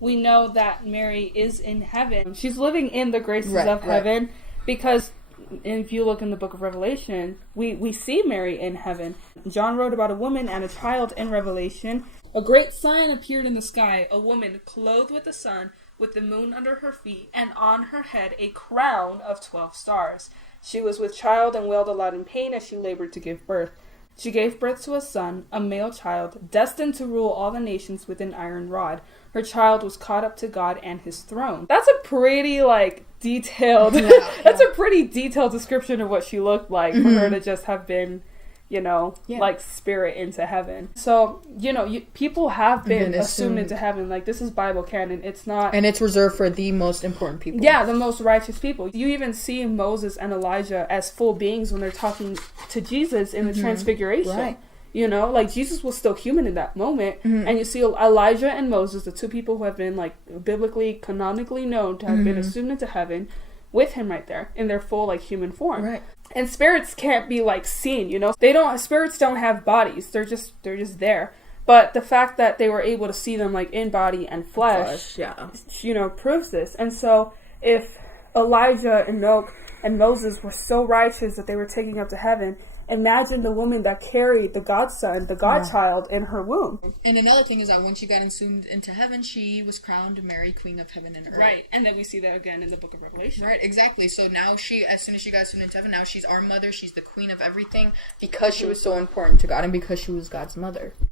we know that Mary is in heaven. She's living in the graces of heaven because if you look in the book of Revelation, we see Mary in heaven. John wrote about a woman and a child in Revelation. A great sign appeared in the sky, a woman clothed with the sun, with the moon under her feet, and on her head a crown of 12 stars. She was with child and wailed aloud in pain as she labored to give birth. She gave birth to a son, a male child, destined to rule all the nations with an iron rod. Her child was caught up to God and his throne. That's a pretty, detailed... That's a pretty detailed description of what she looked like for her to just have been, spirit into heaven. So, people have been assumed into heaven. This is Bible canon. It's not... And it's reserved for the most important people. Yeah, the most righteous people. You even see Moses and Elijah as full beings when they're talking to Jesus in the Transfiguration. Right. Jesus was still human in that moment. And you see Elijah and Moses, the two people who have been, biblically, canonically known to have been assumed into heaven, with him right there in their full, human form. Right. And spirits can't be, seen, spirits don't have bodies. They're just there. But the fact that they were able to see them, in body and flesh, proves this. And so, if Elijah and Enoch and Moses were so righteous that they were taken up to heaven, imagine the woman that carried the godson, the godchild, in her womb. And another thing is that when she got assumed into heaven, she was crowned Mary, Queen of Heaven and Earth. Right, and then we see that again in the book of Revelation. Right, exactly. So now as soon as she got assumed into heaven, now she's our mother, she's the queen of everything, because she was so important to God and because she was God's mother.